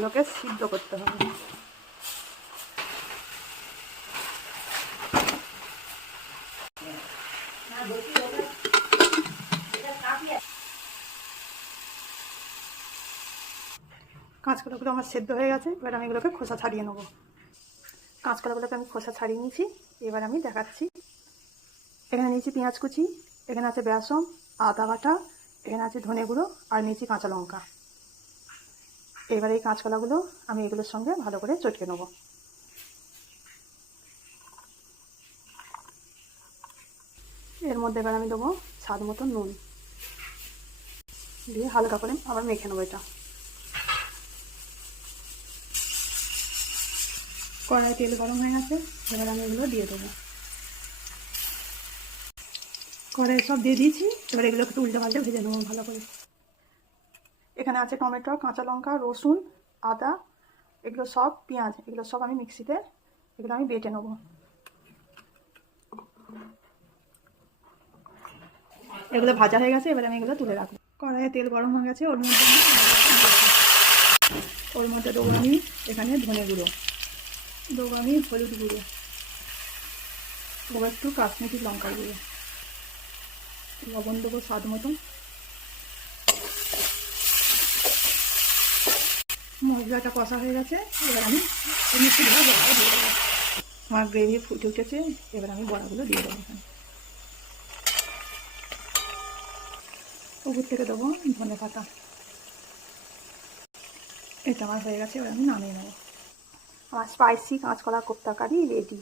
এগুলোকে সিদ্ধ করতে হবে। কাঁচকলাগুলো আমার সেদ্ধ হয়ে গেছে, এবার আমি এগুলোকে খোসা ছাড়িয়ে নেবো। কাঁচকলাগুলোকে আমি খোসা ছাড়িয়ে নিয়েছি, এবার আমি দেখাচ্ছি। এখানে নিয়েছি পেঁয়াজ কুচি, এখানে আছে বেসন, আদা বাটা, এখানে আছে ধনে গুঁড়ো, আর নিয়েছি কাঁচা লঙ্কা। এবার এই কাঁচকলাগুলো আমি এগুলোর সঙ্গে ভালো করে চটকে নেবো। এর মধ্যে এবার আমি দেবো স্বাদ মতো নুন, দিয়ে হালকা করে আবার মেখে নেবো এটা। কড়াই তেল গরম হয়ে গেছে, এবার আমি এগুলো দিয়ে দেবো। কড়াই সব দিয়ে দিয়েছি, এবার এগুলো একটু উল্টে পাল্টে ভেজে নেবো ভালো করে। এখানে আছে টমেটো, কাঁচা লঙ্কা, রসুন, আদা, এগুলো সব, পেঁয়াজ, এগুলো সব আমি মিক্সিতে এগুলো আমি বেটে নেবো। এগুলো ভাজা হয়ে গেছে, এবার আমি এগুলো তুলে রাখবো। কড়াইয়ে তেল গরম হয়ে গেছে, ওর মধ্যে দেবো আমি এখানে ধনে গুঁড়ো, দেবো আমি হলুদ গুঁড়ো, দেবো একটু কাশ্মীরি লঙ্কা গুঁড়ো, লবণ দেবো স্বাদ মতন। মশলাটা কষা হয়ে গেছে, এবার আমি মিষ্টি ধরে বড়াগুলো দিয়ে দেবো। আমার গ্রেভি ফুটে উঠেছে, এবার আমি বড়াগুলো দিয়ে দেবো এখানে। উপর থেকে দেবো ধনে পাতা। এটা আমার হয়ে গেছে, এবার আমি নামিয়ে নেবো। আমার স্পাইসি কাঁচকলা কোপ্তা কারি রেডি।